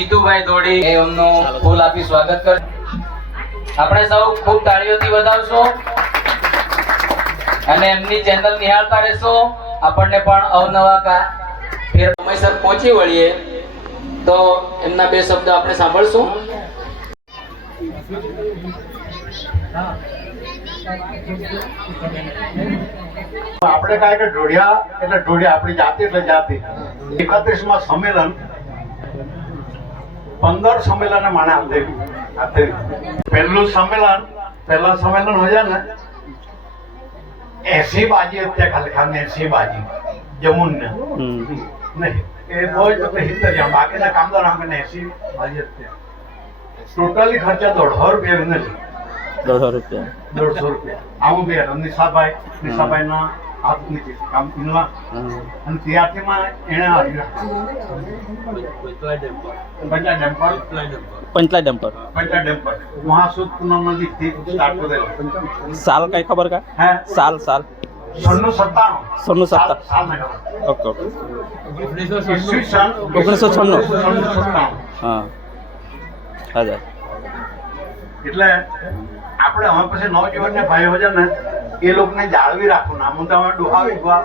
જીતુભાઈ દોડી એમનું ફૂલ આપી સ્વાગત કર. આપણે સૌ ખૂબ તાળીઓથી વધાવશો અને એમની ચેનલ નિહાળતા રહેશો. આપણને પણ અવનવા ફેર સમયસર પહોંચી વળીએ તો એમના બે શબ્દ આપણે સાંભળશું. આપણે કાંઈ કે ઢોળિયા એટલે ઢોળિયા, આપણી જાતિ એટલે જાતિ. 31માં સંમેલન 15 સંમેલન માણે આપે. પહેલા સંમેલન હોય ને 80 બાજી અત્યારે ખાલી 80 બાજી જમુન ને નહીં એ બહુ જ હિત રહ્યા. બાકીના કામદાર આપણે 80 બાજી અત્યારે ટોટલી ખર્ચા 150 રૂપિયા નથી. 150 રૂપિયા આવું બે નિશાભાઈ ના હાથ નીચે કામ પીનવા અને ત્યારથીમાં એને पंचला डंपर महासुद पूनम नदी थी स्टार्ट करेलो. साल काय खबर का है साल 97 97 साल में ओके ओके 1996 हाँ હા એટલે આપણે હવે પછી નવજીવન ને ભાઈઓ છે ને એ લોકોને જાળવી રાખવું ના. હું તો અમે ડોહાવી ગવા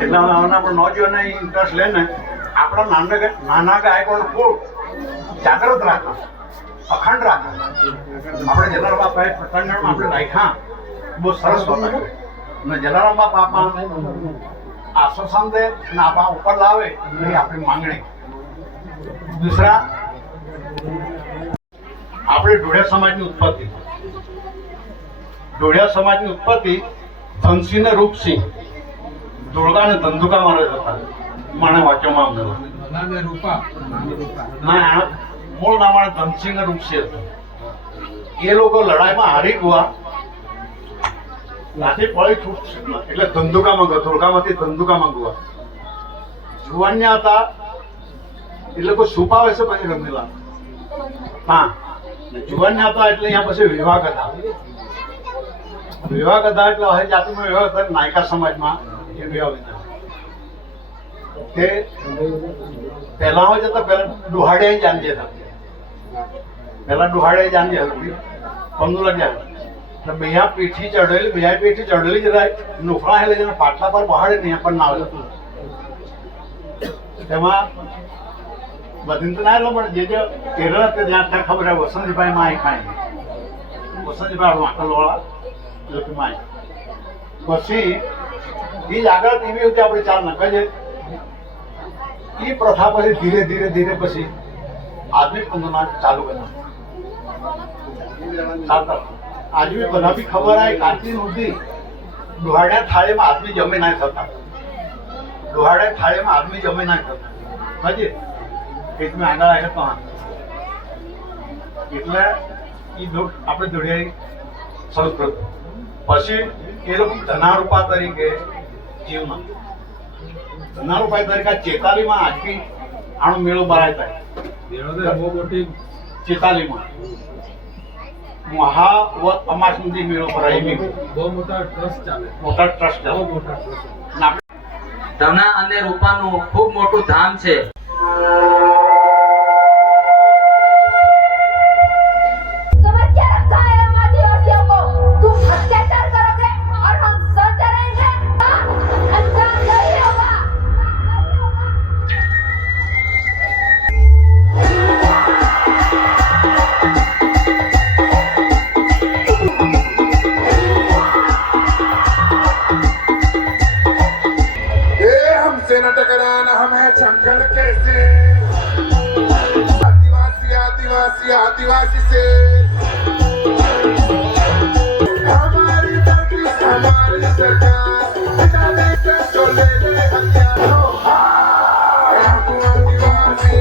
એટલે આના પર નવજીવનને ઇન્ટરેસ્ટ લે ને આપણા નાના ગાયકોને ખૂબ જાગૃત રાખો, અખંડ રાખો. આપણે જલારામ બાપાએ પ્રસંગમાં આપણે રાખ્યા બહુ સરસ વાત અને જલારામ બાપા આશ્વાસન દે અને આપણા ઉપર લાવે એ આપણી માંગણી. દૂસરા આપણે ઢોળિયા સમાજની ઉત્પત્તિ ધનસિંહ ને રૂપસિંહ ધોળકા ને ધંધુકામાં રહેતા મને વાંચવામાં આવેલા ના મૂળ નામ ધનસિંહ ને રૂપસિંહ હતું. એ લોકો લડાઈમાં હારી ગયા, લાઠી પડી છૂટ એટલે ધંધુકામાં ગયા, ધોળકામાંથી ધંધુકામાં ગયા. જુવાનિયા હતા એ લોકો છુપાવે છે પછી રમેલા. હા જુવાનિયા હતા એટલે અહીંયા પછી વિવાહ હતા એટલે હવે જાતિમાં વિવાહ હતા. નાયકા સમાજમાં એ વિવાહ હતા તે પહેલા હોય જતા પહેલા ડુહાડિયા જાણજે હતા. પહેલા ડુહાડિયા જાણજે હતી પંદુલા જાય એટલે બિયા પીઠી ચઢેલી જરાય નુફળા હેલે જેને પાટલા પર બહાડે નહીં પણ ના આવે તેમાં બધી તો ના પણ જે કેરળ ત્યાં ત્યાં ખબર આવે વસંતભાઈ માં ખાય વસંતભાઈ વાંકલ વાળા લોકો માં પછી એ જ આગળ એવી હતી આપણે ચાલ નાખે છે. એ પ્રથા પછી ધીરે ધીરે પછી આદમી પંથમાં ચાલુ કર્યા ચાલતા. આદમી બધા બી ખબર આવે કાચી નહોતી. ડોહાડિયા થાળીમાં આદમી જમે ના થતા. ડોહાડિયા થાળીમાં આદમી જમે ના થતા. હાજી એકમાં આગળ આવે તો એટલે એ આપણે જોડિયારી શરૂ કર્યું. પછી એ લોકો ધનારૂપા તરીકે જીવના ધનારૂપા તરીકે 44માં આજથી આનો મેળો ભરાય થાય. 44માં મહાવત અમાસ સુધી મેળો ભરાય. બહુ મોટા ટ્રસ્ટ ચાલે. ધના અને રૂપાનું ખૂબ મોટું ધામ છે. आदिवासी से हमारी धरती हमारी सरकार जो ले ले हथियारों आदिवासी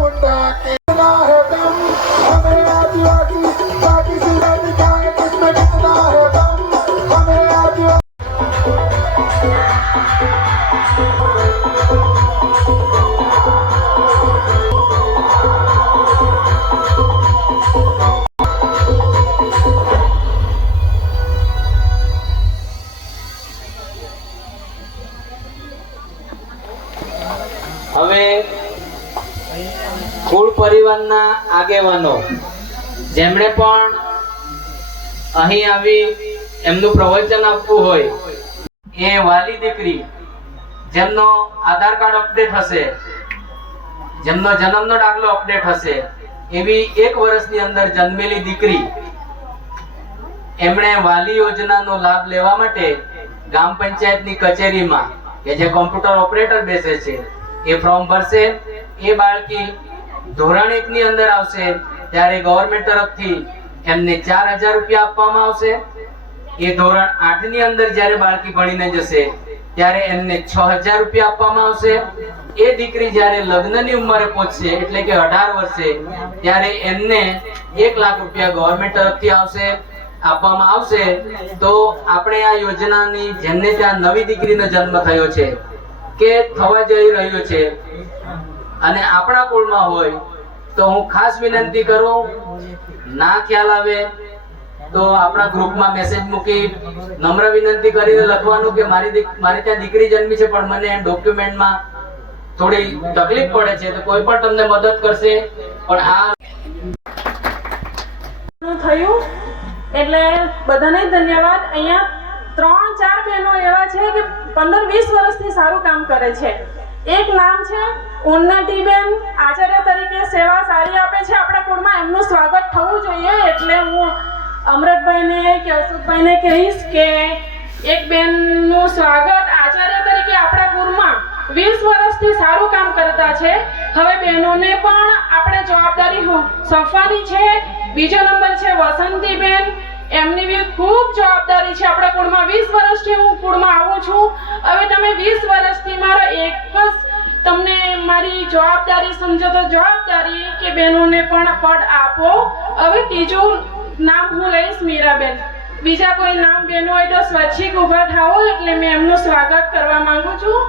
मुंडा के ना है दम हमें आदिवासी बाकी सूरज दिखाए કુળ પરિવારના આગેવાનો જેમણે પણ અહીં આવી એમનું પ્રવચન આપવું હોય, એ વાલી દીકરી જેમનો આધાર કાર્ડ અપડેટ હશે, જેમનો જન્મનો દાખલો અપડેટ હશે, એવી 1 વર્ષની અંદર જન્મેલી દીકરી એમણે વાલી યોજનાનો લાભ લેવા માટે ગ્રામ પંચાયતની કચેરીમાં કે જે કોમ્પ્યુટર ઓપરેટર બેસે છે એ ફોર્મ ભરશે. એ બાળકી ધોરણ 1 ની અંદર આવશે ત્યારે ગવર્મેન્ટ તરફથી એમને 4000 રૂપિયા આપવામાં આવશે. એ ધોરણ 8 ની અંદર જ્યારે બાળકી ભણીને જશે ત્યારે એમને 6000 રૂપિયા આપવામાં આવશે. એ દીકરી જ્યારે લગ્નની ઉંમરે પહોંચશે એટલે કે 18 વર્ષે ત્યારે એમને 1 લાખ રૂપિયા ગવર્મેન્ટ તરફથી આપવામાં આવશે. તો આપણે આ યોજનાની જેમને ત્યાં નવી દીકરીનો જન્મ થયો છે કે થવા જઈ રહ્યો છે અને આપણા કુળમાં હોય તો હું ખાસ વિનંતી કરું, ના ખ્યાલ આવે તો આપણા ગ્રુપમાં મેસેજ મૂકી નમ્ર વિનંતી કરીને લખવાનું કે મારી ત્યાં દીકરી જન્મી છે પણ મને ડોક્યુમેન્ટમાં થોડી તકલીફ પડે છે, તો કોઈ પણ તમને મદદ કરશે. પણ આ થયું એટલે બધાને ધન્યવાદ. અહીંયા 3-4 બહેનો એવા છે કે 15-20 વર્ષથી સારું કામ કરે છે. એક નામ છે ઉન્નતિબેન, આચાર્ય તરીકે સેવા સારી આપે છે આપણા કુળમાં. એમનું સ્વાગત થવું જોઈએ. એટલે હું અમૃતભાઈને કે અશોકભાઈને કહીશ કે એક બેનનું સ્વાગત આચાર્ય તરીકે આપણા કુળમાં 20 વર્ષથી સારું કામ કરતા છે. હવે બહેનોને પણ આપણે જવાબદારી સોંપવાની છે. બીજો નંબર છે વસંતીબેન, એમની બી ખૂબ જવાબદારી છે આપણા કુળમાં. 20 વર્ષથી હું કુળમાં આવું છું. હવે તમે 20 વર્ષથી મારો એક જ તમને મારી જવાબદારી સમજો તો જવાબદારી કે બહેનોને પણ પદ આપો. હવે ત્રીજું નામ હું લઈશ મીરાબેન. બીજા કોઈ નામ બહેનો હોય તો સ્વૈચ્છિક ઉભા થાઓ. એટલે મેં એમનું સ્વાગત કરવા માંગુ છું.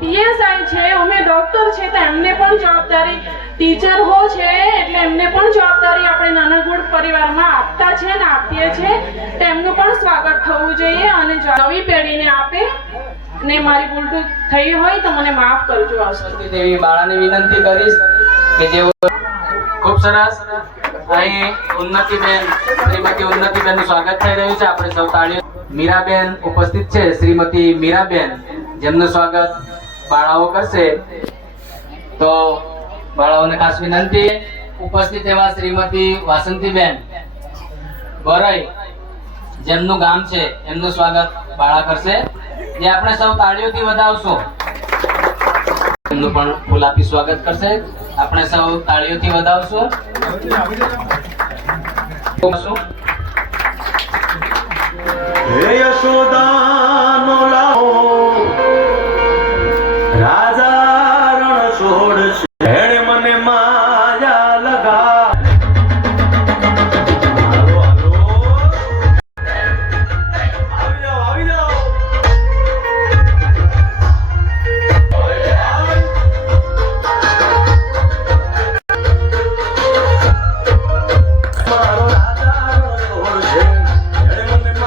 પીએસઆઈ છે, અમે ડોક્ટર છે તો એમને પણ જવાબદારી, ટીચર હો છે એટલે એમને પણ જવાબદારી આપણે નાના ગુડ પરિવારમાં આપતા છે ને આપીએ છીએ. તેમનું પણ સ્વાગત થવું જોઈએ અને નવી પેઢીને આપે. ને મારી ભૂલ થઈ હોય તો મને માફ કરજો. સરસ્વતી દેવી બાળાને વિનંતી કરીશ કે જેઓ ખૂબ સરસ અહીં ઉન્નતિબેન, શ્રીમતી ઉન્નતિબેનનું સ્વાગત થઈ રહ્યું છે. આપણે સૌ તાળીઓ. મીરાબેન ઉપસ્થિત છે, શ્રીમતી મીરાબેન, જેમનું સ્વાગત બાળાઓ કરશે. તો બાળાઓને ખાસ વિનંતી. ઉપસ્થિત એવા શ્રીમતી વાસંતીબેન બરઈ, જેમનું ગામ છે, એમનું સ્વાગત બાળા કરશે, જે આપણે સૌ તાળીઓથી વધાવશું. એમનું પણ ફૂલ આપી સ્વાગત કરશે. આપણે સૌ તાળીઓથી વધાવશું. હે યશોદાનો લાવો રાજા રણ છોડ છે, એણે મને માયા લગા. હાલો હાલો આવી જાઓ. મારો રાજા રણ છોડ છે, એણે મને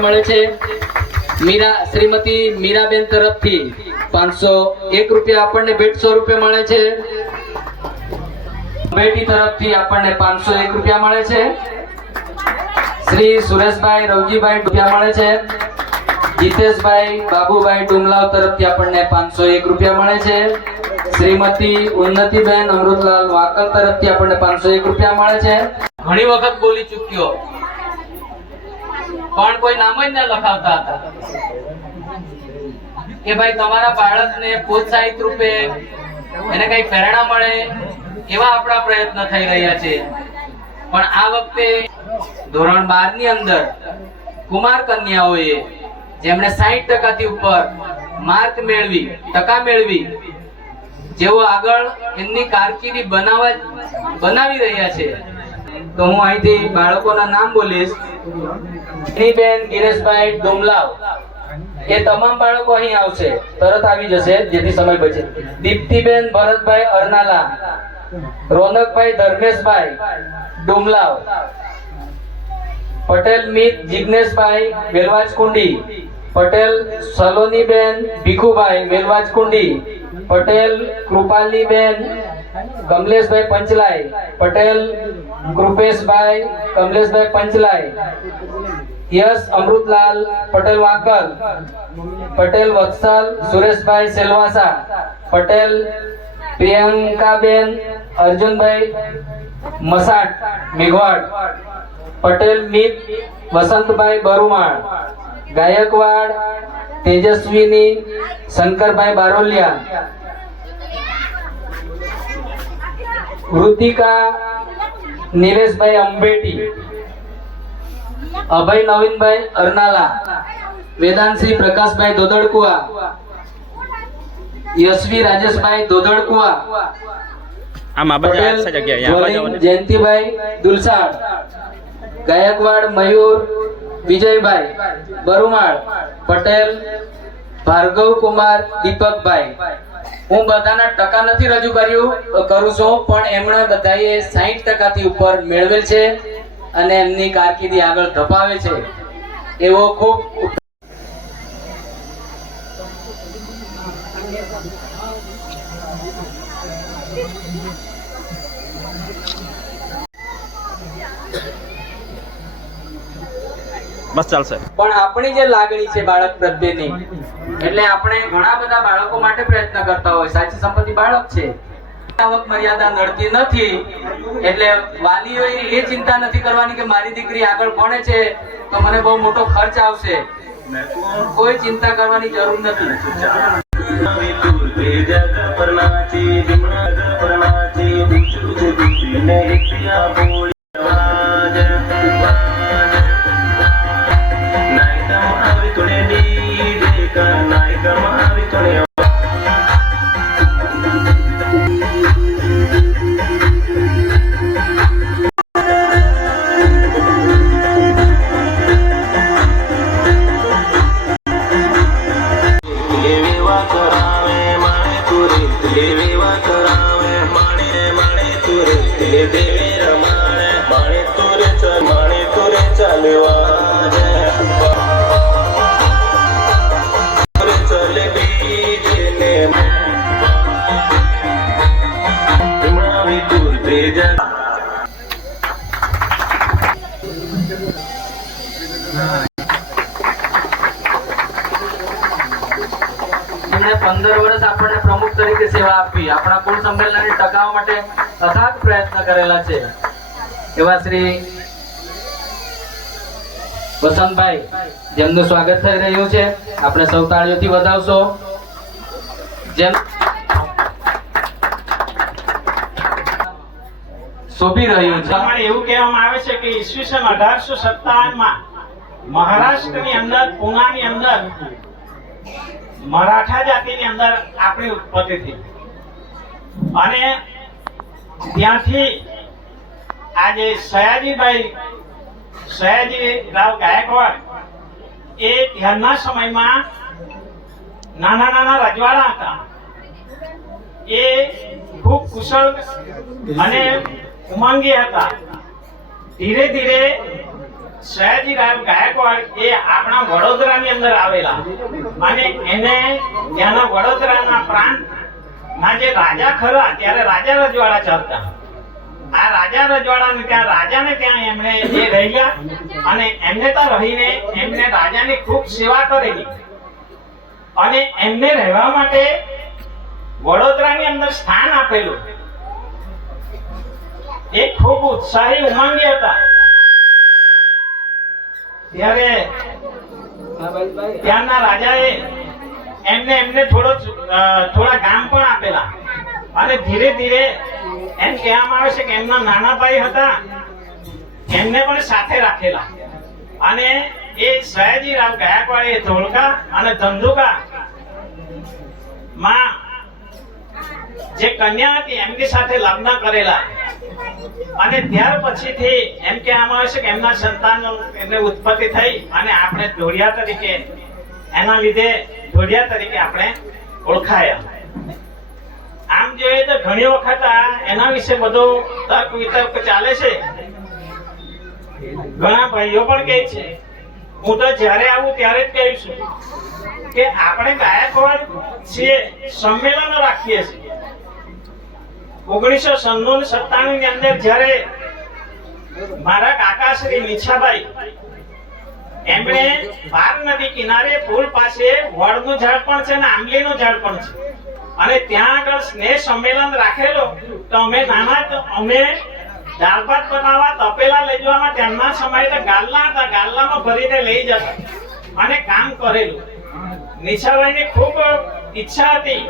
મળે છે શ્રીમતી મીરાબેન તરફથી 501 રૂપિયા આપણને ભેટ સ્વરૂપે મળે છે. બેટી તરફથી આપણને 501 રૂપિયા મળે છે. શ્રી સુરેશભાઈ રવજીભાઈ રૂપિયા મળે છે. જીતેશભાઈ બાબુભાઈ ડુમલાવ તરફથી આપણને 501 રૂપિયા મળે છે. શ્રીમતી ઉન્નતિબેન અમૃતલાલ વાકલ તરફથી આપણને 501 રૂપિયા મળે છે. ઘણી વખત બોલી ચૂક્યો પણ કોઈ નામ જ ન લખાવતા હતા કે ભાઈ તમારા બાળકને પ્રોત્સાહિત રૂપે એને કઈ પ્રેરણા મળે એવા આપણા પ્રયત્ન થઈ રહ્યા છે. પણ આ વખતે ધોરણ 12 ની અંદર કુમાર કન્યાઓએ જેમણે 60% થી ઉપર માર્ક મેળવી ટકા મેળવી જેઓ આગળ એમની કારકિર્દી બનાવી રહ્યા છે તો હું અહીંથી બાળકોના નામ બોલીશ. બેન ગિરેશભાઈ ડુમલાવ એ તમામ બાળકો અહીં આવશે, તરત આવી જશે જેથી સમય બચે. દીપ્તિબેન ભરતભાઈ અરનાલા, રોનકભાઈ ધર્મેશભાઈ ડુમલાવ, પટેલ મિત જિગ્નેશભાઈ વેલવાજકુંડી, પટેલ સલોનીબેન ભીખુભાઈ વેલવાજકુંડી, પટેલ કૃપાલીબેન કમલેશભાઈ પંચલાઈ, પટેલ કૃપેશભાઈ કમલેશભાઈ પંચલાઈ, યશ અમૃતલાલ પટેલ વાંકલ, પટેલ વત્સલ સુરેશભાઈ સેલવાસા, પટેલ પ્રિયંકાબેન અર્જુનભાઈ મસાટ મેઘવાડ, પટેલ મિત વસંતભાઈ બરુમાળ, ગાયકવાડ તેજસ્વીની શંકરભાઈ બારોલિયા, વૃતિકા નિલેશભાઈ અંબેટી, અભય નવીનભાઈ અરનાલા, વેદાંતસિંહ પ્રકાશભાઈ દોદડકુવા, યશવી રાજેશભાઈ દોદડકુવા, જયંતિભાઈ દુલસાડ, ગાયકવાડ મયુર વિજયભાઈ બરુમાળ, પટેલ ભાર્ગવ કુમાર દીપકભાઈ. હું બધાના ટકા નથી રજૂ કરું છું પણ એમણે બધાએ 60% થી ઉપર મેળવેલ છે અને એમની કારકિર્દી આગળ ધપાવે છે એવો ખૂબ બસ ચાલશે. પણ આપણી જે લાગણી છે બાળક પ્રત્યેની એટલે આપણે ઘણા બધા બાળકો માટે પ્રયત્ન કરતા હોય. સાચી સંપત્તિ બાળક છે. આવક મર્યાદા નડતી નથી એટલે વાલીઓએ એ ચિંતા નથી કરવાની કે મારી દીકરી આગળ ભણે છે તો મને બહુ મોટો ખર્ચ આવશે. કોઈ ચિંતા કરવાની જરૂર નથી. એમણે 15 વર્ષ આપણને પ્રમુખ તરીકે સેવા આપી, આપણા કુળ સંમેલનને ટકાવવા માટે અથાગ પ્રયત્ન કરેલા છે એવા શ્રી વસંતભાઈ જેમનું સ્વાગત થઈ રહ્યું છે. આપણે સૌ તાળીઓથી વધાવશો. જેમ શોભી રહ્યું છે. એવું કહેવામાં આવે છે કે ઈસવીસન 1857 માં મહારાષ્ટ્રની અંદર પૂનાની અંદર મરાઠા જાતિની અંદર આપણી ઉત્પત્તિ થઈ અને ત્યાંથી આજે સયાજી રાવ ગાયકવાડ એ ત્યારના સમયમાં નાના નાના રજવાડા હતા. એ ખૂબ કુશળ અને ઉમંગી હતા. ધીરે ધીરે સયાજીરાવ ગાયકવાડ એ આપણા વડોદરાની અંદર આવેલા અને એને ત્યાંના વડોદરાના પ્રાંતના જે રાજા ખરા ત્યારે રાજા રજવાડા ચાલતા. આ રાજા રજવાડાને ત્યાં રાજાને ત્યાં એમણે એ રહ્યા અને એમને ત્યાં રહીને એમને રાજાની ખૂબ સેવા કરેલી અને એમને રહેવા માટે વડોદરાની અંદર સ્થાન આપેલું. એ ખૂબ ઉત્સાહી ઉમંગી હતા. ત્યારે ત્યાંના રાજાએ એમને થોડા ગામ પણ આપેલા અને ધીરે ધીરે એમ કહેવામાં આવે છે કે એમના નાના ભાઈ હતા એમને પણ સાથે રાખેલા અને એ સયાજીરાવ ગાયકવાડે ધોળકા અને ધંધુકા માં જે કન્યા હતી એમની સાથે લગ્ન કરેલા અને ત્યાર પછીથી એમ કહેવામાં આવે છે કે એમના સંતાનો એમને ઉત્પત્તિ થઈ અને આપણે ઢોળિયા તરીકે એના લીધે ઢોળિયા તરીકે આપણે ઓળખાયા. આમ જોઈએ તો ઘણી વખત એના વિશે બધો તર્ક વિતર્ક ચાલે છે. ઘણા ભાઈઓ પણ કહે છે, હું તો જ્યારે આવું ત્યારે જ કહીશું કે આપણે ગાયકવાડ છીએ, સંમેલનો રાખીએ છીએ. 1997 ની અંદર જ્યારે મારા કાકા શ્રી મીછાભાઈ એમણે પાર નદી કિનારે પુલ પાસે વડનું ઝાડ પણ છે અને આંબલીનું ઝાડ પણ છે અને ત્યાં આગળ સ્નેહ સંમેલન રાખેલો. તો અમે અમે દાળ ભાત બનાવવા તપેલા લઈ જવામાં તેમના સમયે તો ગાલ્લા હતા, ગાલ્લામાં ભરીને લઈ જતા અને કામ કરેલું. નિશાભાઈની ખૂબ ઈચ્છા હતી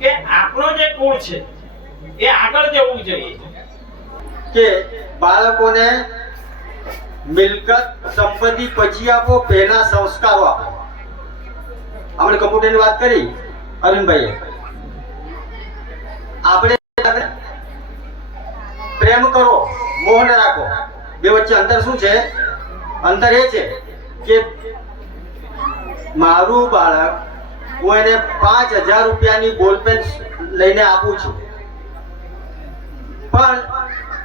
કે આપણો જે કુળ છે એ આગળ જવું જોઈએ. કે બાળકોને મિલકત સંપત્તિ પછી આપો, પહેલા સંસ્કારો આપો. આપણે કમ્પ્યુટરની વાત કરી અરવિંદભાઈએ. આપણે પ્રેમ કરો, મોહ ન રાખો. બે વચ્ચે અંતર શું છે? અંતર એ છે કે મારું બાળક હું એને 5000 રૂપિયાની બોલપેન લઈને આપું છું, પણ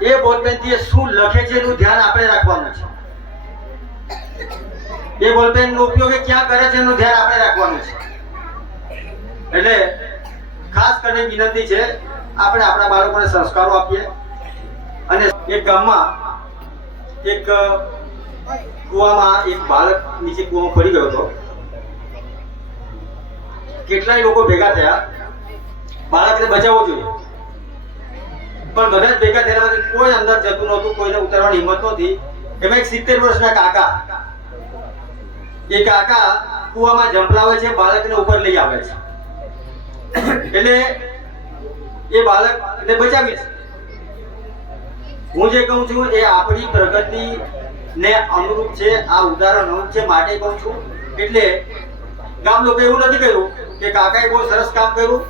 એ બોલપેન થી શું લખે છે એનું ધ્યાન આપણે રાખવાનું છે. એ બોલપેન નો ઉપયોગ ક્યાં કરે છે એનું ધ્યાન આપણે રાખવાનું છે. એટલે ખાસ કરીને વિનંતી છે, આપણે આપણા બાળકોને સંસ્કારો આપીએ. અને એક ગામમાં એક કુવામાં એક બાળક નીચે કુવામાં પડી ગયો હતો. કેટલાય લોકો ભેગા થયા બાળકને બચાવવો જોઈએ, પણ બધા જ ભેગા થયા કોઈ અંદર જતું નહોતું, કોઈને ઉતરવાની હિંમત નહોતી. એમાં એક 70 વર્ષના કાકા, એ કાકા કુવામાં ઝંપલાવે છે, બાળકને ઉપર લઈ આવે છે. એટલે એ બાળકને બચાવી છે. હું જે કહું છું એ આપણી પ્રગતિ ને અનુરૂપ છે, આ ઉદાહરણ અનુરૂપ છે માટે કહું છું. એટલે ગામ લોકો એવું નથી કર્યું કે કાકાએ બહુ સરસ કામ કર્યું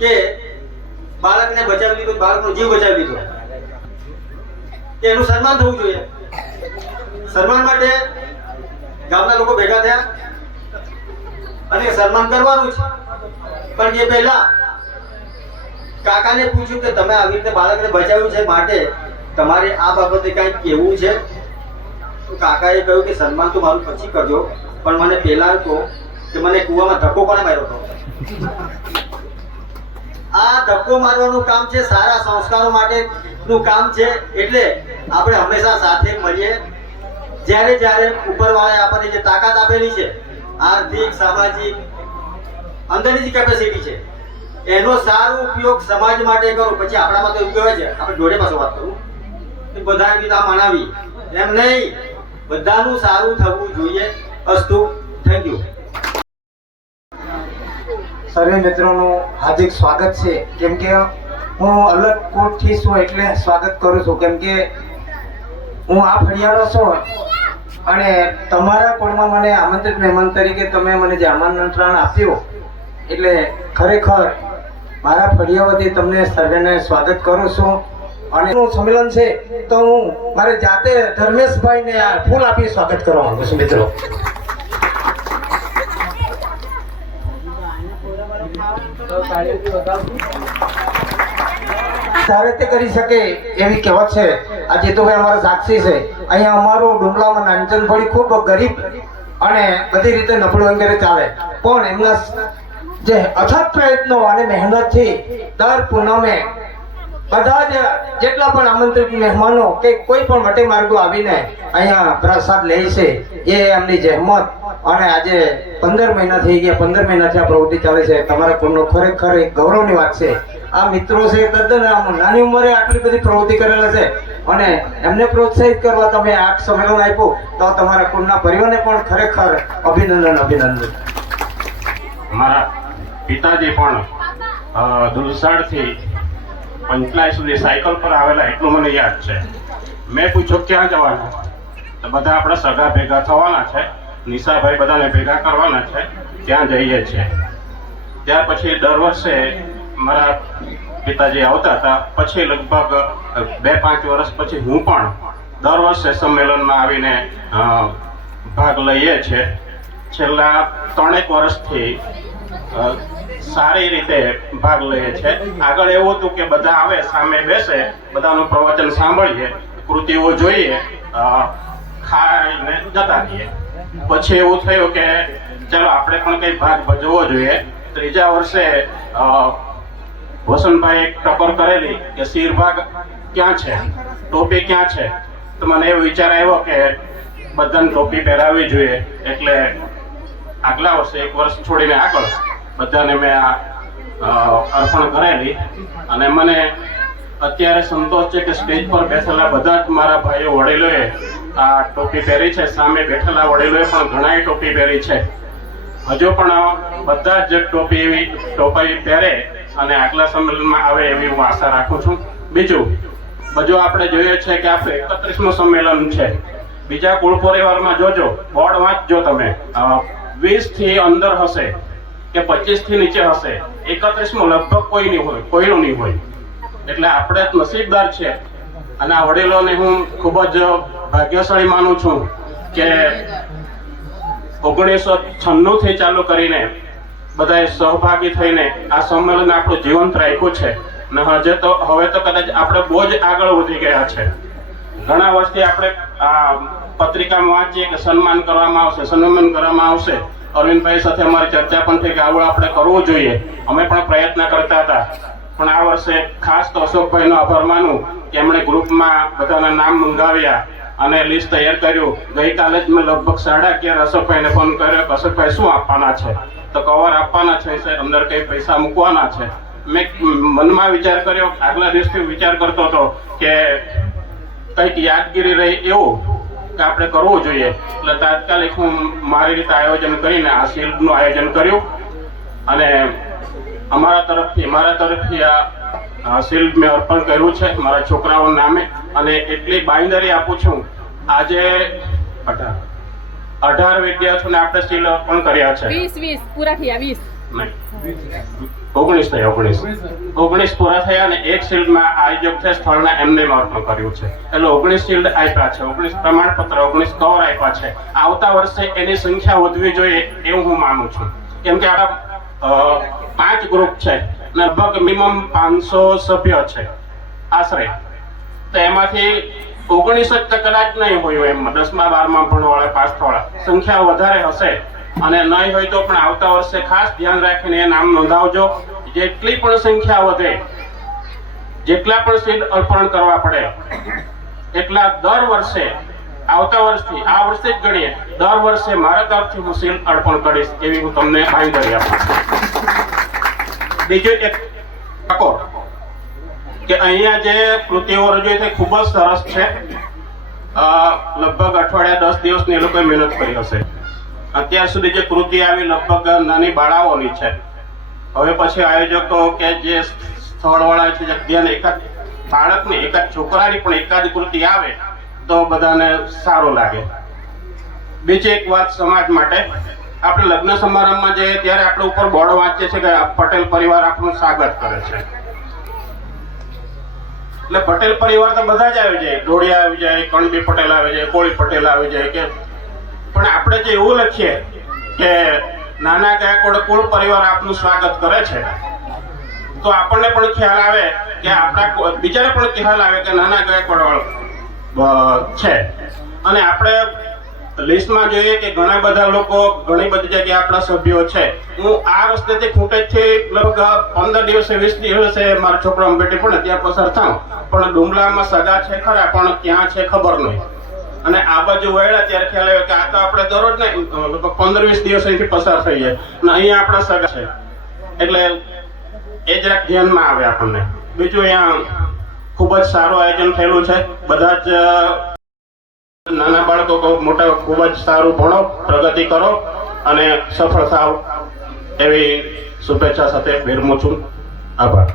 કે બાળકને બચાવી લીધું, બાળકનો જીવ બચાવી લીધો. એનું સન્માન થવું જોઈએ. સન્માન માટે ગામના લોકો ભેગા થયા અને સન્માન કરવાનું છે. પણ એ પહેલા કાકાને પૂછ્યું કે તમે આવી રીતે બાળકને બચાવ્યું છે માટે તમારે આ બાબતે કંઈ કહેવું છે? તો કાકાએ કહ્યું કે સન્માન તો મારું પછી કરજો, પણ મને પહેલા તો કે મને કૂવામાં ધક્કો કોણે માર્યો હતો? આ ધક્કો મારવાનું કામ છે, સારા સંસ્કારો માટેનું કામ છે. એટલે આપણે હંમેશા સાથે મળીએ. જ્યારે જ્યારે ઉપરવાળાએ આપણને જે તાકાત આપેલી છે, આર્થિક, સામાજિક, અંદરની જે કેપેસિટી છે, એનો સારો ઉપયોગ સમાજ માટે કરો. પછી આપણામાં તો ઉપયોગ છે, આપણે જોડે પાછો વાત કરું કે બધાને કીધા મનાવી એમ નહીં, બધાનું સારું થવું જોઈએ. અસ્તુ. Thank you. સર્વે મિત્રોનું હાર્દિક સ્વાગત છે. કેમ કે હું અલગ કોટથી છું એટલે સ્વાગત કરું છું, કેમ કે હું આ ફળિયાનો છું અને તમારા કોણમાં મને આમંત્રિત મહેમાન તરીકે તમે મને જે આમંત્રણ આપ્યું એટલે ખરેખર મારા ફળિયા વતી તમને સર્વેને સ્વાગત કરું છું. અને સંમેલન છે તો હું મારે જાતે ધર્મેશભાઈને ફૂલ આપી સ્વાગત કરવા માંગુ છું. મિત્રો ધારે તે કરી શકે એવી કહેવત છે. આ જીતુભાઈ અમારા સાક્ષી છે. અહીંયા અમારું ડુમલામાં નાનચંદફળી ખૂબ ગરીબ અને બધી રીતે નબળું અંગે ચાલે, પણ એમના જે અથાગ પ્રયત્નો અને મહેનતથી દર પૂનમે બધા જ જેટલા પણ આમંત્રિત મહેમાનો કે કોઈ પણ વટે માર્ગો આવીને અહીંયા પ્રસાદ લે છે, એ એમની જહેમત. અને આજે 15 મહિના થઈ ગયા, 15 મહિનાથી આ પ્રવૃત્તિ ચાલે છે. તમારા કુળનો ખરેખર એક ગૌરવની વાત છે. આ મિત્રો છે તદ્દન નાની ઉંમરે આટલી બધી પ્રવૃત્તિ કરેલા છે, અને એમને પ્રોત્સાહિત કરવા તમે આ સંમેલન આપ્યું તો તમારા કુળના પરિવારને પણ ખરેખર અભિનંદન. મારા પિતાજી પણ દુલસાડથી પંચલાય સુધી સાયકલ પર આવેલા, એટલું મને યાદ છે. મેં પૂછ્યું ક્યાં જવાના, તો બધા આપણા સગા ભેગા થવાના છે, નિશાભાઈ બધાને ભેગા કરવાના છે, ત્યાં જઈએ છીએ. ત્યાર પછી દર વર્ષે મારા પિતાજી આવતા હતા. પછી લગભગ 2-5 વર્ષ પછી હું પણ દર વર્ષે સંમેલનમાં આવીને ભાગ લઈએ છીએ. છેલ્લા 3-1 વર્ષથી સારી રીતે ભાગ લઈએ છીએ. આગળ એવું હતું કે બધા આવે, સામે બેસે, બધાનું પ્રવચન સાંભળીએ, કૃતિઓ જોઈએ, ખાઈને જતા રહીએ. પછી એવું થયું કે ચાલો આપણે પણ કંઈ ભાગ ભજવવો જોઈએ. 3જા વર્ષે વસંતભાઈ એક ટકોર કરેલી કે શિરભાગ ક્યાં છે, ટોપી ક્યાં છે. તો મને એવો વિચાર આવ્યો કે બધાને ટોપી પહેરાવવી જોઈએ. એટલે આગલા વર્ષે 1 વર્ષ છોડીને આગળ બધાને મેં આ અર્પણ કરેલી. અને મને અત્યારે સંતોષ છે કે સ્ટેજ પર બેઠેલા બધા જ મારા ભાઈઓ વડીલોએ આ ટોપી પહેરી છે. સામે બેઠેલા વડીલોએ પણ ઘણાય ટોપી પહેરી છે. હજુ પણ બધા જ ટોપી પહેરે અને આગલા સંમેલનમાં આવે એવી હું આશા રાખું છું. બીજું આપણે જોઈએ છે કે આપણે 31મું સંમેલન છે. બીજા કુળ પરિવારમાં જોજો, બોર્ડ વાંચજો તમે, 20 થી અંદર હશે કે 25 થી નીચે હશે. 31મું લગભગ કોઈનું નહીં હોય. એટલે આપણે નસીબદાર છે. અને આ વડીલોને હું ખૂબ જ ભાગ્યશાળી માનું છું કે 1996 થી ચાલુ કરીને બધાએ સહભાગી થઈને આ સંમેલન આપણું જીવંત રાખ્યું છે. અને હવે તો કદાચ આપણે બહુ જ આગળ વધી ગયા છે. ઘણા વર્ષથી આપણે આ પત્રિકામાં વાંચીએ કે સન્માન કરવામાં આવશે. અરવિંદભાઈ સાથે અમારી ચર્ચા પણ થઈ કે આવું આપણે કરવું જોઈએ. અમે પણ પ્રયત્ન કરતા હતા. પણ આ વર્ષે ખાસ તો અશોકભાઈનો આભાર માનું કે એમણે ગ્રુપમાં બધાના નામ મંગાવ્યા અને લિસ્ટ તૈયાર કર્યું. ગઈકાલે જ મેં લગભગ 11:30 અશોકભાઈને ફોન કર્યો કે અશોકભાઈ શું આપવાના છે? તો કવર આપવાના છે, અંદર કંઈ પૈસા મૂકવાના છે. મેં મનમાં વિચાર કર્યો, આગલા દિવસથી વિચાર કરતો હતો કે કંઈક યાદગીરી રહી એવું કે આપણે કરવું જોઈએ. એટલે તાત્કાલિક હું મારી રીતે આયોજન કરીને આ શિલ્ડનું આયોજન કર્યું. અને મારા તરફથી આ શિલ્ડ મેં અર્પણ કર્યું છે મારા છોકરાઓ નામે. અને એટલી બાંયધરી આપું છું, આજે 18 વિદ્યાર્થીઓને આપણે શિલ્ડ અર્પણ કર્યા છે. 20 પૂરા થયા, 19 પૂરા થયા. અને એક શિલ્ડમાં આયોજક છે સ્થળના એમને અર્પણ કર્યું છે. એટલે 19 શિલ્ડ આપ્યા છે, 19 પ્રમાણપત્ર, 19 કવર આપ્યા છે. આવતા વર્ષે એની સંખ્યા વધવી જોઈએ એવું હું માનું છું. કેમ કે આ 5 ગ્રુપ છે, લગભગ મિનિમમ 500 સભ્ય છે આશરે. તો એમાંથી 19 કદાચ નહીં હોય એમ 10મા 12મા ભણવાળા, પાસ થવાળા સંખ્યા વધારે હશે. અને નહીં હોય તો પણ આવતા વર્ષે ખાસ ધ્યાન રાખીને એ નામ નોંધાવજો. જેટલી પણ સંખ્યા વધે, જેટલા પણ શિલ્ડ અર્પણ કરવા પડે એટલા દર વર્ષે, આવતા વર્ષથી, આ વર્ષે જ ગણીએ, દર વર્ષે મારા તરફથી હું શિલ્ડ અર્પણ કરીશ એવી હું તમને બાંયધરી આપું. બીજું એક કે અહીંયા જે કૃતિઓ રજૂ થઈ ખૂબ જ સરસ છે. લગભગ અઠવાડિયા 10 દિવસની એ લોકોએ મહેનત કરી હશે. અત્યાર સુધી જે કૃતિ આવી લગભગ નાની બાળાઓની છે. હવે પછી આયોજકો કે જે સ્થળવાળા છે, જગ્યાને એકાદ બાળકની, એકાદ છોકરાની પણ એકાદ કૃતિ આવે તો બધાને સારું લાગે. બીજી એક વાત સમાજ માટે, આપણે લગ્ન સમારંભમાં જઈએ ત્યારે આપણે ઉપર બોર્ડ વાંચીએ છીએ કે પટેલ પરિવાર આપણું સ્વાગત કરે છે. એટલે પટેલ પરિવાર તો બધા જ આવી જાય, ઢોળિયા આવી જાય, કણબી પટેલ આવી જાય, કોળી પટેલ આવી જાય. કે પણ આપણે જે એવું લખીએ કે નાના ગાયકવાડ કુળ પરિવાર આપનું સ્વાગત કરે છે, તો આપણને પણ ખ્યાલ આવે કે આપણા બીજાને પણ ખ્યાલ આવે કે નાના ગાયકવાડ છે. અને આપણે લિસ્ટમાં જોઈએ કે ઘણા બધા લોકો ઘણી બધી જગ્યાએ આપણા સભ્યો છે. હું આ રસ્તેથી ખૂંટેજથી લગભગ 15 દિવસે 20 દિવસે મારા છોકરામાં બેટી પણ ત્યાં પસાર થાઉં, પણ ડુંગલામાં સગા છે ખરા, પણ ક્યાં છે ખબર નહીં. અને આ બાજુ વળ્યા ત્યારે ખ્યાલ આવ્યો કે આ તો આપણે દરરોજ ને 15-20 દિવસ અહીંથી પસાર થઈ જાય અને અહીંયા આપણા સગા છે, એટલે એ જરાક ધ્યાનમાં આવે આપણને. બીજું અહીંયા ખૂબ જ સારું આયોજન થયેલું છે. બધા જ નાના બાળકો મોટા ખૂબ જ સારું ભણો, પ્રગતિ કરો અને સફળ થાવ એવી શુભેચ્છા સાથે વિરમું છું. આભાર.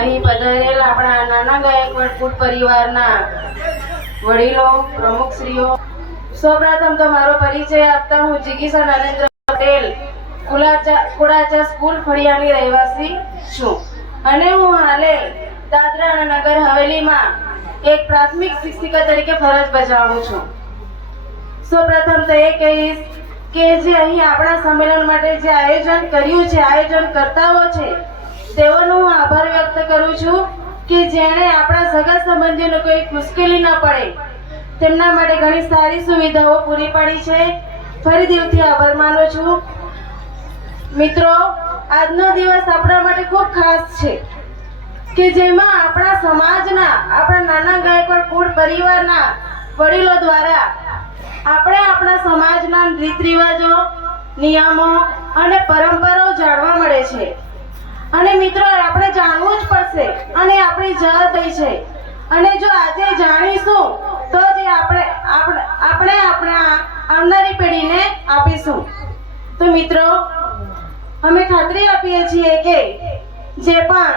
અહીં પધારેલ આપણા નાના ગાયકવાડ કુટ પરિવારના વડીલો, પ્રમુખશ્રીઓ, સૌપ્રથમ તો મારો પરિચય આપતા હું જિગીસા નરેન્દ્ર પટેલ કુડાચા સ્કૂલ ફળિયાની રહેવાસી છું અને હું હાલે દાદરા અને નગર હવેલીમાં એક પ્રાથમિક શિક્ષિકા તરીકે ફરજ બજાવું છું. સૌપ્રથમ તો એ કહીશ કે જે અહીં આપણા સંમેલન માટે જે આયોજન કર્યું છે, આયોજન કરતાઓ છે, તેઓનો હું આભાર વ્યક્ત કરું છું કે જેણે આપણા સગા સંબંધીઓને કોઈ મુશ્કેલી ન પડે તેમના માટે ઘણી સારી સુવિધાઓ પૂરી પાડી છે. ફરી દિલથી આભાર માનું છું. મિત્રો, આજનો દિવસ આપણા માટે ખૂબ ખાસ છે કે જેમાં આપણા સમાજના, આપણા નાના ગાયકવાડ કુળ પરિવારના વડીલો દ્વારા આપણે આપણા સમાજના રીત રિવાજો, નિયમો અને પરંપરાઓ જાણવા મળે છે. અને મિત્રો, આપણે જાણવું જ પડશે અને આપણી જવાબદારી છે. અને જો આજે જાણીશું તો જ આપણે આવનારી પેઢીને આપીશું. તો મિત્રો, અમે ખાતરી આપીએ છીએ કે જે પણ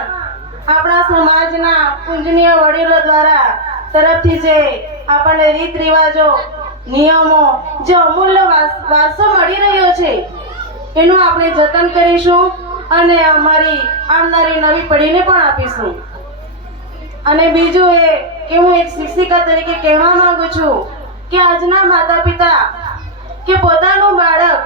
આપણા સમાજના પૂજનીય વડીલો દ્વારા તરફથી જે આપણને રીત રિવાજો, નિયમો, જે અમૂલ્ય વારસો મળી રહ્યો છે એનું આપણે જતન કરીશું અને અમારી આવનારી નવી પેઢીને પણ આપીશું. અને બીજું એ કે હું એક શિક્ષિકા તરીકે કહેવા માંગુ છું કે આજના માતા પિતા કે પોતાનું બાળક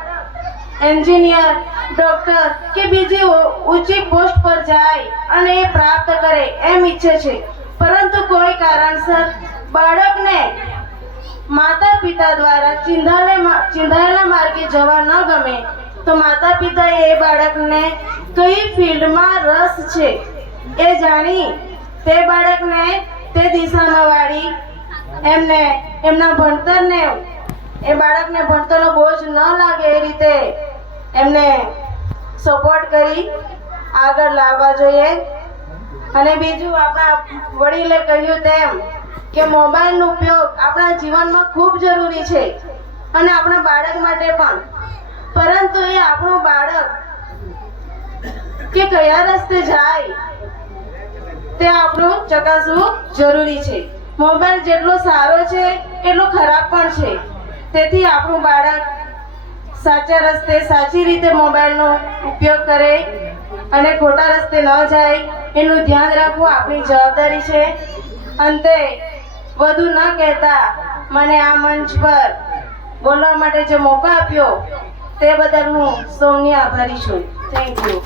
એન્જિનિયર, ડોક્ટર કે બીજી ઊંચી પોસ્ટ પર જાય અને એ પ્રાપ્ત કરે એમ ઈચ્છે છે, પરંતુ કોઈ કારણસર બાળકને માતા પિતા દ્વારા ચિંધાયેલા માર્ગે જવા ન ગમે તો માતા પિતાએ એ બાળકને કઈ ફિલ્ડમાં રસ છે એ જાણી તે બાળકને તે દિશામાં વાળી એમના ભણતરને, એ બાળકને ભણતરનો બોજ ન લાગે એ રીતે એમને સપોર્ટ કરી આગળ લાવવા જોઈએ. અને બીજું, આપણા વડીલે કહ્યું તેમ કે મોબાઈલનો ઉપયોગ આપણા જીવનમાં ખૂબ જરૂરી છે અને આપણા બાળક માટે પણ, પરંતુ એ આપણું બાળક કે કયા રસ્તે જાય તે આપણું ચકાસવું જરૂરી છે. મોબાઈલ જેટલો સારો છે એટલો ખરાબ પણ છે. તેથી આપણું બાળક સાચા રસ્તે, સાચી રીતે મોબાઈલનો ઉપયોગ કરે અને ખોટા રસ્તે ન જાય એનું ધ્યાન રાખવું આપણી જવાબદારી છે. અંતે વધુ ન કહેતા મને આ મંચ પર બોલવા માટે જે મોકો આપ્યો તે બદલ હું સૌની આભારી છું. Thank you.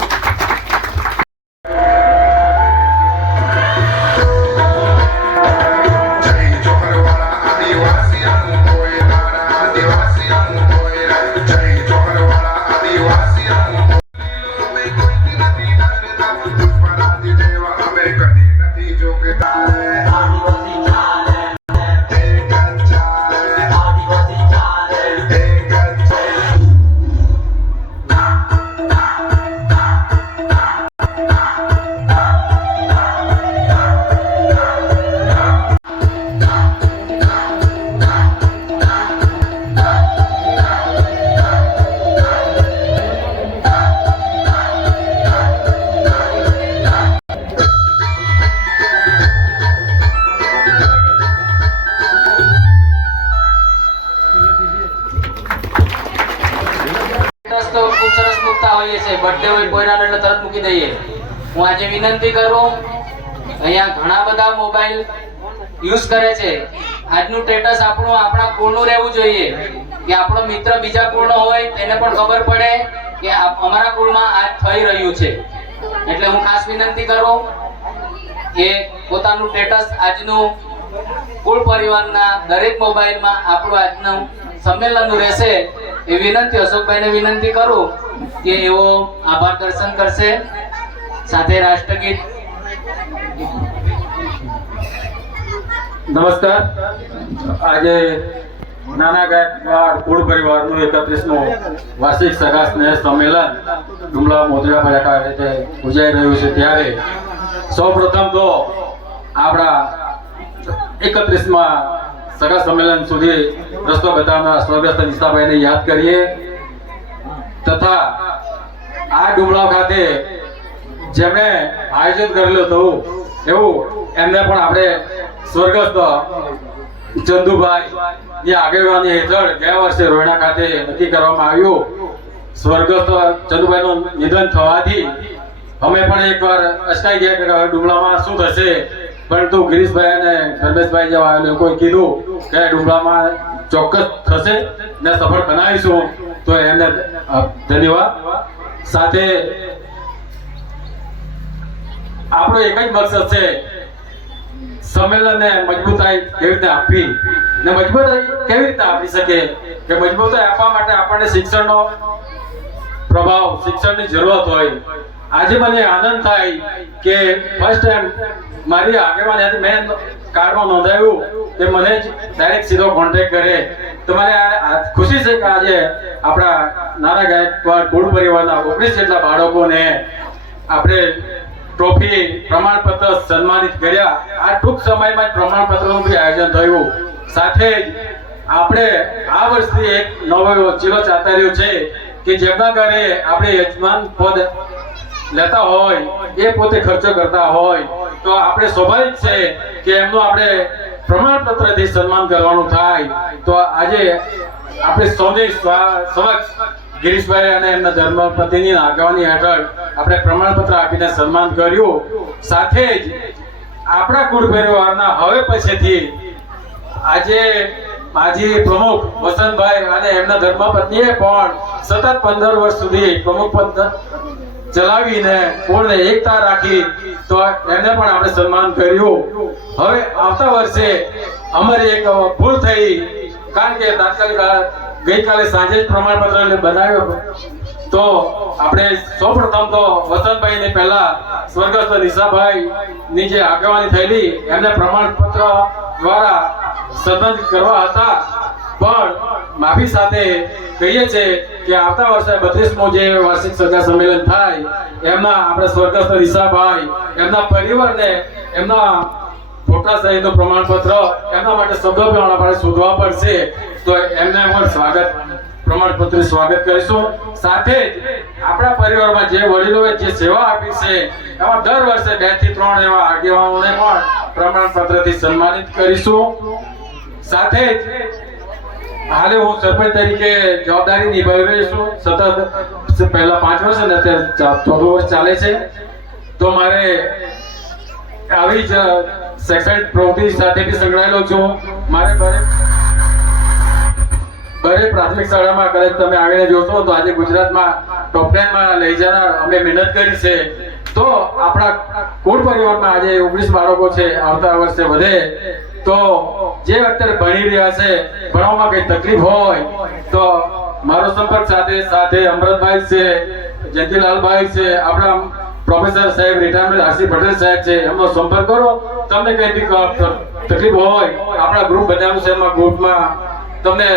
તો ખૂબ સરસ મૂકતા હોઈએ છે. બર્થડે હોય કોઈનાનો એટલે તરત મૂકી દઈએ. હું આજે વિનંતી કરું, અહીંયા ઘણા બધા મોબાઈલ યુઝ કરે છે. આજનું સ્ટેટસ આપણું આપણા કુળનું રહેવું જોઈએ, કે આપણો મિત્ર બીજા કુળનો હોય તેને પણ ખબર પડે કે અમારા કુળમાં આજ થઈ રહ્યું છે. એટલે હું ખાસ વિનંતી કરું કે પોતાનું સ્ટેટસ આજનું કુળ પરિવારના દરેક મોબાઈલમાં આપણું આજનું સંમેલનનું રહેશે એ વિનંતી અશોકભાઈને વિનંતી કરું કે એવો આભાર દર્શન કરશે. સાથે રાષ્ટ્રગીત. નમસ્કાર. આજે નાના ગાયકવાડ કુળ પરિવારનું 31મું વાર્ષિક સગા સ્નેહ સંમેલન ડુમલા મોદરા બરાકા રીતે ઉજાઈ રહ્યું છે, ત્યારે સૌપ્રથમ તો આપણા 31માં સગા સંમેલન સુધી રસ્તો બતાવનાર સ્વર્ગસ્થ નિશાભાઈને યાદ કરીએ, તથા આ ડુમલા ખાતે જેમણે આયોજન કરેલું હતું એવું એમને પણ આપણે સ્વર્ગસ્થ ચંદુભાઈ ની આગેવાની હેઠળ ગયા વર્ષે રોયણા ખાતે નક્કી કરવામાં આવ્યું. સ્વર્ગસ્થ ચંદુભાઈનું નિધન થવાથી અમે પણ એકવાર અચકાઈ ગયા કે ડુમલામાં શું થશે, પરંતુ ગિરીશભાઈ અને ધર્મેશભાઈ જેવા લોકોએ કીધું કે ડુમલામાં ચોક્કસ થશે ને સફળ બનાવીશું, તો એમને ધન્યવાદ. સાથે આપણો એક જ મકસદ છે સંમેલનને મજબૂતાઈ કેવી રીતે આપવી, ને મજબૂતાઈ કેવી રીતે આપી શકે કે મજબૂતાઈ આપવા માટે આપણને શિક્ષણનો પ્રભાવ, શિક્ષણની જરૂરત હોય. આજે મને આનંદ થાય કે ફર્સ્ટ ટાઈમ મારી આગેવાની હતી, મેં કાર્ડમાં નોંધાવ્યું કે મને જ ડાયરેક્ટ સીધો કોન્ટેક્ટ કરે. તો મને ખુશી છે કે આજે આપણા નાના ગાયકવાડ કુળ પરિવારના 19 જેટલા બાળકોને આપણે ટ્રોફી, પ્રમાણપત્ર સન્માનિત કર્યા. આ ટૂંક સમયમાં જ પ્રમાણપત્રનું બી આયોજન થયું. સાથે જ આપણે આ વર્ષથી એક નવો ચીલો ચાતર્યો છે કે જેમના ઘરે આપણે યજમાન પદ લેતા હોય, એ પોતે ખર્ચો કરતા હોય, તો આપણે સ્વાભાવિક છે કે એમનું આપણે પ્રમાણપત્રથી સન્માન કરવાનું થાય. તો આજે આપણે સૌની સમક્ષ ગિરીશભાઈ અને એમના ધર્મપત્નીની આગેવાની હેઠળ આપણે પ્રમાણપત્ર આપીને સન્માન કર્યું. સાથે જ આપણા કુળ પરિવારના હવે પછીથી આજે માજી પ્રમુખ વસંતભાઈ અને એમના ધર્મપત્નીએ પણ સતત 15 વર્ષ સુધી પ્રમુખ પદ ચલાવીને કુળને એકતા રાખી, તો એમને પણ આપણે સન્માન કર્યું. હવે આવતા વર્ષે અમારી એક ભૂલ થઈ, કારણ કે તાત્કાલિક ગઈકાલે સાંજે જ પ્રમાણપત્ર બનાવ્યો, તો આપણે સૌપ્રથમ તો વસંતભાઈને પહેલા સ્વર્ગસ્થ નિશાભાઈ ની જે આગેવાની થયેલી એમને પ્રમાણપત્ર દ્વારા સન્માનિત કરવા હતા, પણ માફી સાથે કહીએ છીએ કે આવતા વર્ષે 32મું જે વાર્ષિક સગા સંમેલન થાય એમના આપણે સ્વર્ગસ્થ નિશાભાઈ એમના પરિવારને એમના ફોટા સહિતનું પ્રમાણપત્ર એમના માટે શબ્દો પણ આપણે શોધવા પડશે, તો એમને પણ પ્રમાણપત્ર સ્વાગત કરીશું. સાથે જ આપણા પરિવારમાં જે વડીલોએ જે સેવા આપી છે એમાં દર વર્ષે 2 થી 3 એવા આગેવાનોને પણ પ્રમાણપત્રથી સન્માનિત કરીશું. સાથે જ હાલે હું સરપંચ તરીકે જવાબદારી નિભાવી રહ્યો છું. સતત પહેલા 5 વર્ષ અને અત્યારે 14 વર્ષ ચાલે છે. તો મારે આવી જ શૈક્ષણિક પ્રવૃત્તિ સાથે બી સંકળાયેલો છું. મારે બરે પ્રાથમિક શાળામાં કદાચ તમે આગળ જોશો તો આજે ગુજરાતમાં ટોપ 10 માં લઈ જનાર અમે મહેનત કરી છે. તો આપણા કુળ પરિવારમાં આજે 19 બાળકો છે. આવતા વર્ષે વધે તો જે અત્યારે ભણી રહ્યા છે, ભણવામાં કઈ તકલીફ હોય તો મારો સંપર્ક સાથે અમૃતભાઈ છે, જયંતિલાલભાઈ છે, આપણા પ્રોફેસર સાહેબ રિટાયરમેન્ટ આરસી પટેલ સાહેબ છે, એમનો સંપર્ક કરો. તમને કઈ બી તકલીફ હોય, આપણા ગ્રુપ બનાવ્યું છે, એમાં ગ્રુપમાં તમને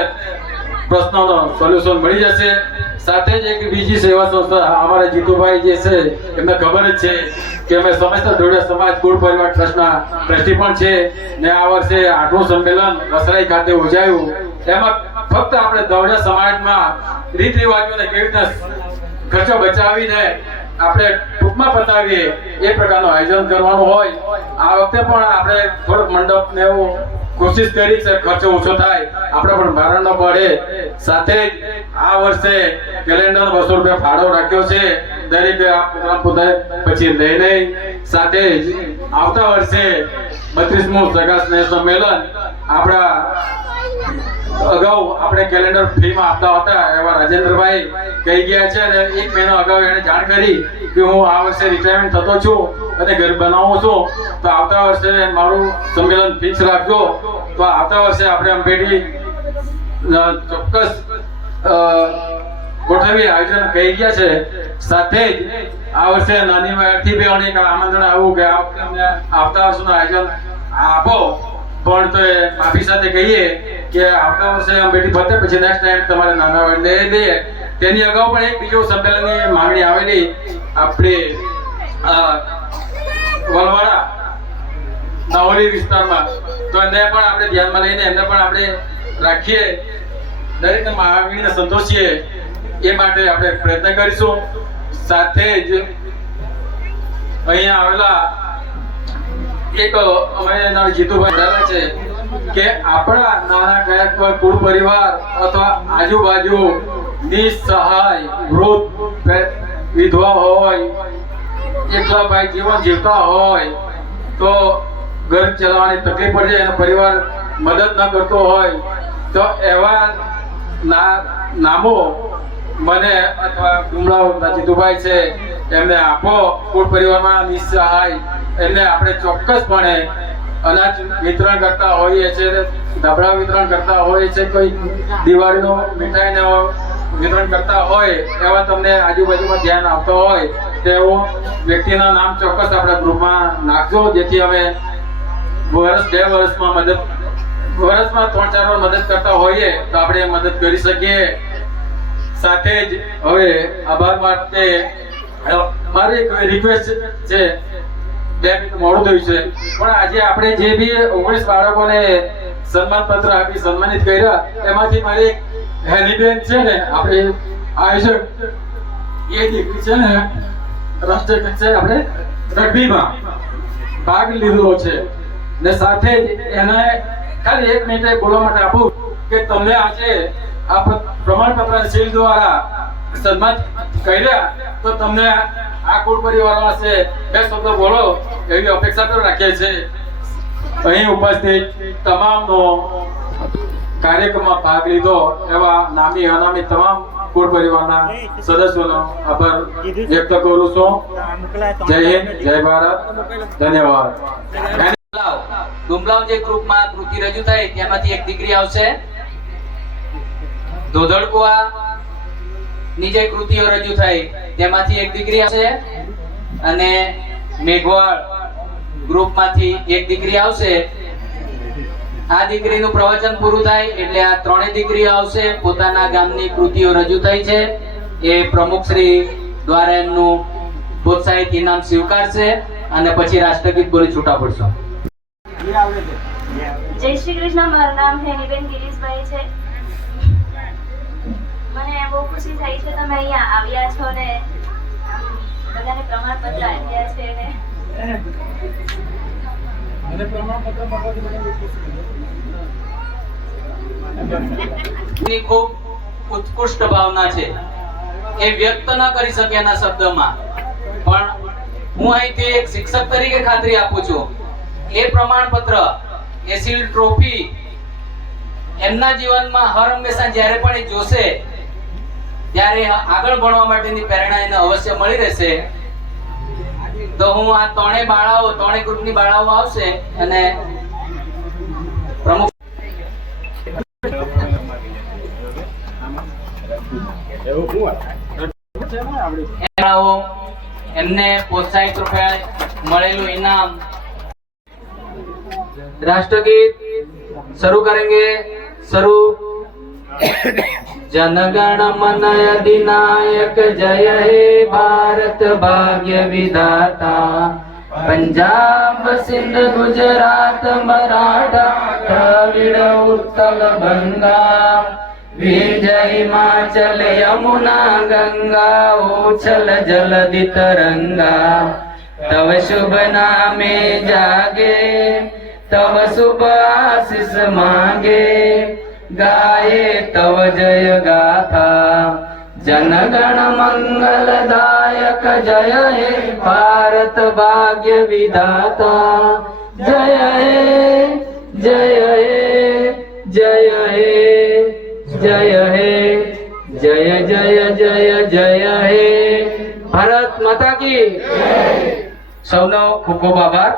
પ્રશ્નોનો સોલ્યુશન મળી જશે. સાથે જ એક બીજી સેવા સંસ્થા અમારા જીતુભાઈ જે છે, એમને ખબર જ છે કે અમે સમસ્ત ધોળિયા સમાજ કુળ પરિવાર ટ્રસ્ટના ટ્રસ્ટી પણ છે ને આ વર્ષે 8મું સંમેલન વસરાઈ ખાતે યોજાયું. એમાં ફક્ત આપણે ધોળિયા સમાજમાં રીત રિવાજોને કેવી રીતે ખર્ચો બચાવીને આપણે ટૂંકમાં પતાવીએ એ પ્રકારનું આયોજન કરવાનું હોય. આ વખતે પણ આપણે થોડોક મંડપ ને એવું કોશિશ કરી છે ખર્ચો ઓછો થાય, આપણે પણ ભારણ ન પડે. સાથે જ આ વર્ષે કેલેન્ડર 200 રૂપિયા ફાળો રાખ્યો છે. દરેક પોતાના પછી લઈ લઈ. સાથે જ આવતા વર્ષે 32મું સગા સ્નેહ સંમેલન આપણા અગાઉ આપણે કેલેન્ડર ફ્રીમાં આપતા હતા એવા રાજેન્દ્રભાઈ કહી ગયા છે અને 1 મહિનો અગાઉ એને જાણ કરી કે હું આ વર્ષે રિટાયરમેન્ટ થતો છું અને ઘર બનાવું છું, તો આવતા વર્ષે મારું સંમેલન ફિક્સ રાખજો. તો આવતા વર્ષે આપણે અંબેડી ચોક્કસ ગોઠવી આયોજન કહી ગયા છે. સાથે જ આ વર્ષે નાની વયથી બી અનેક આમંત્રણ આવું કે આ વખતે અમને આવતા વર્ષનું આયોજન આપો, પણ તો માફી સાથે કહીએ કે આવતા વર્ષે અંબેડી પતે પછી નેક્સ્ટ ટાઈમ તમારે નાના વય લઈ લઈએ. તેની અગાઉ પણ એક બીજો સંમેલનની માંગણી આવેલી આપણે વલવાડા નાવલી વિસ્તારમાં, તો એને પણ આપણે ધ્યાનમાં લઈને એમને પણ આપણે રાખીએ, દરેક માંગણીને સંતોષીએ એ માટે આપણે પ્રયત્ન કરીશું. સાથે જ અહીંયા આવેલા એક અમે જીતુભાઈ બોલાવ્યા છે કે આપણા નાના ગાયકવાડ કુળ પરિવાર અથવા આજુબાજુ નિસહાય વૃદ્ધ વિધવા હોય, એકલા ભાઈ જીવન જીવતા હોય તો ઘર ચલાવવાની તકલીફ પડી જાય અને પરિવાર મદદ ન કરતો હોય તો એવા નામો મને અથવા ગુમરાવ જીતુભાઈ છે એમને આપો. કુળ પરિવારમાં નિસહાય એમને આપણે ચોક્કસપણે અનાજ વિતરણ કરતા હોઈએ છીએ, ધાબળા વિતરણ કરતા હોઈએ છીએ, કોઈ દિવાળીનો મીઠાઈનો વિતરણ કરતા હોય એવા તમને આજુબાજુમાં ધ્યાન આવતો હોય તેવું વ્યક્તિના નામ ચોક્કસ આપણા ગ્રુપમાં નાખજો, જેથી અમે વર્ષ 2 વર્ષમાં વર્ષમાં 3-4 વાર મદદ કરતા હોઈએ તો આપણે મદદ કરી શકીએ. સાથે જ હવે આભાર માટે મારી એક રિક્વેસ્ટ છે, 2 મિનિટ મોડું થયું છે પણ આજે આપણે જે બી 19 બાળકોને સન્માન પત્ર આપી સન્માનિત કર્યા એમાંથી મારી એક હેનીબેન છે ને, આપણે આયોજક એ દીકરી છે ને રાષ્ટ્રીય કક્ષાએ આપણે રગ્બીમાં ભાગ લીધો છે ને સાથે જ એને ખાલી 1 મિનિટ બોલવા માટે આપું કે તમને આજે આ પ્રમાણપત્ર સીલ દ્વારા સન્માન કર્યા તો તમને આ કુળ પરિવારો હશે 2 શબ્દો બોલો એવી અપેક્ષા પણ રાખીએ છીએ. અહીં ઉપસ્થિત તમામનો કાર્યક્રમમાં ભાગ લીધો એવા નામી અનામી તમામ કુળ પરિવારના સદસ્યોનો આભાર વ્યક્ત કરું છું. જય હિન્દ, જય ભારત, ધન્યવાદ. ડુમલાવ જે ગ્રુપમાં કૃતિ રજૂ થઈ તેમાંથી એક દીકરી આવશે. ધોધડકુવા ની જે કૃતિઓ રજૂ થઈ તેમાંથી એક દીકરી આવશે અને મેઘવાળ ગ્રુપમાંથી એક દીકરી આવશે. આ દીકરીનું પ્રવચન પૂરું થાય એટલે આ 3 દીકરીઓ આવશે, પોતાના ગામની કૃતિઓ રજૂ થઈ છે એ પ્રમુખ શ્રી દ્વારા એમનું પ્રોત્સાહિત ઇનામ સ્વીકારશે અને પછી રાષ્ટ્રગીત બોલી છૂટા પડશો. જય શ્રી કૃષ્ણ. મારું નામ હેનીબેન ગિરીશભાઈ છે. મને બહુ ખુશી થઈ છે તમે અહીંયા આવ્યા છો ને બધાને પ્રમાણપત્ર આપ્યા છે ને ની ખૂબ ઉત્કૃષ્ટ ભાવના છે, એ વ્યક્ત ન કરી શકે એના શબ્દમાં, પણ હું અહીંથી એક શિક્ષક તરીકે ખાતરી આપું છું એ પ્રમાણપત્ર એ સીલ ટ્રોફી એમના જીવનમાં હર હંમેશા જ્યારે પણ એ જોશે ત્યારે આગળ ભણવા માટેની પ્રેરણા એને અવશ્ય મળી રહેશે. તો હું આ ત્રણેય ગ્રુપની બાળાઓ આવશે અને પ્રમુખ એમને પ્રોત્સાહિત રૂપે મળેલું ઇનામ. राष्ट्रगीत शुरू करेंगे. शुरू. जनगण मन अधिनायक जय हे भारत भाग्य विधाता. पंजाब सिंध गुजरात मराठा द्रविड़ उत्कल बंगा. विंध्य हिमाचल यमुना गंगा उछल जलधि तरंगा. तव शुभ नामे जागे तव शुभ आशीष मांगे. गाये तव जय गाथा. जनगण मंगलदायक जय हे भारत भाग्य विधाता. जय हे जय हे जय हे जय हे जय जय जय जय हे. भारत माता की સૌનો ખૂબ ખૂબ આભાર.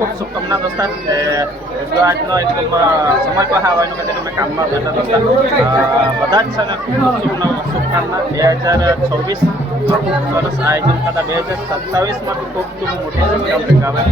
ખૂબ શુભકામના દોસ્તા. જો આજનો એકદમ સમય પર આવવાનું કે તમે કામમાં બેઠા દોસ્તા બધા જ છે ને ખૂબ શુભકામના. 2026 ખૂબ સરસ આયોજન થતા 2027માં ખૂબ મોટી સંખ્યા આવે